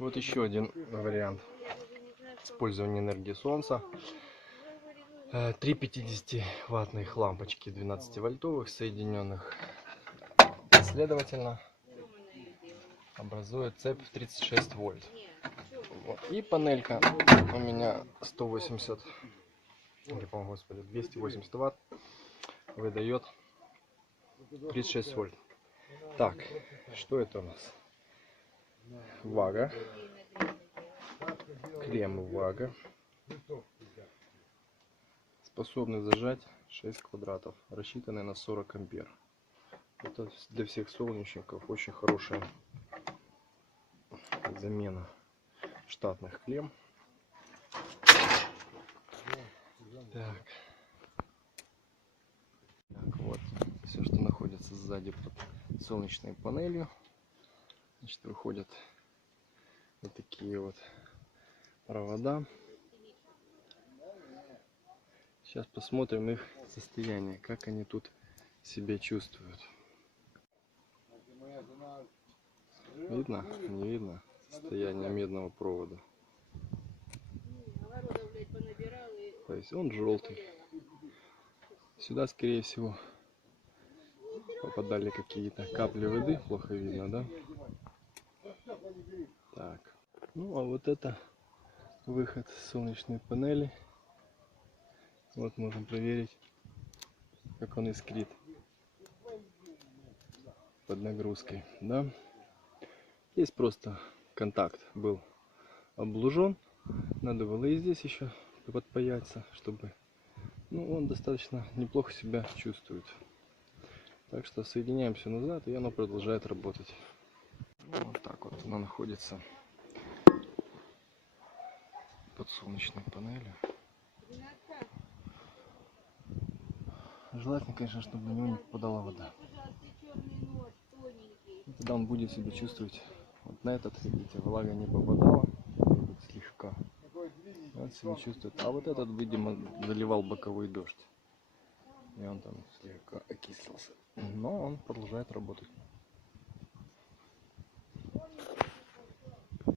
Вот еще один вариант использования энергии солнца. 3 50-ваттных лампочки 12-вольтовых, соединенных последовательно, образует цепь в 36 вольт. Вот. И панелька у меня 180, господи, 280 ватт выдает 36 вольт. Так, что это у нас? Вага, клеммы Вага, способны зажать 6 квадратов, рассчитанные на 40 ампер. Это для всех солнечников очень хорошая замена штатных клемм. Так, вот все, что находится сзади под солнечной панелью, значит, выходят вот такие вот провода. Сейчас посмотрим их состояние, как они тут себя чувствуют. Видно? Не видно состояние медного провода? То есть он желтый. Сюда, скорее всего, попадали какие-то капли воды. Плохо видно, да? Так. Ну, а вот это выход с солнечной панели. Вот можем проверить, как он искрит под нагрузкой, да? Здесь просто контакт был облужен. Надо было и здесь еще подпаяться, чтобы... Ну, он достаточно неплохо себя чувствует. Так что соединяем все назад, и оно продолжает работать. Вот так вот она находится под солнечной панелью. Желательно, конечно, чтобы на него не попадала вода. И тогда он будет себя чувствовать. Вот на этот, видите, влага не попадала, слегка. Он себя чувствует. А вот этот, видимо, заливал боковой дождь. И он там слегка окислился. Но он продолжает работать.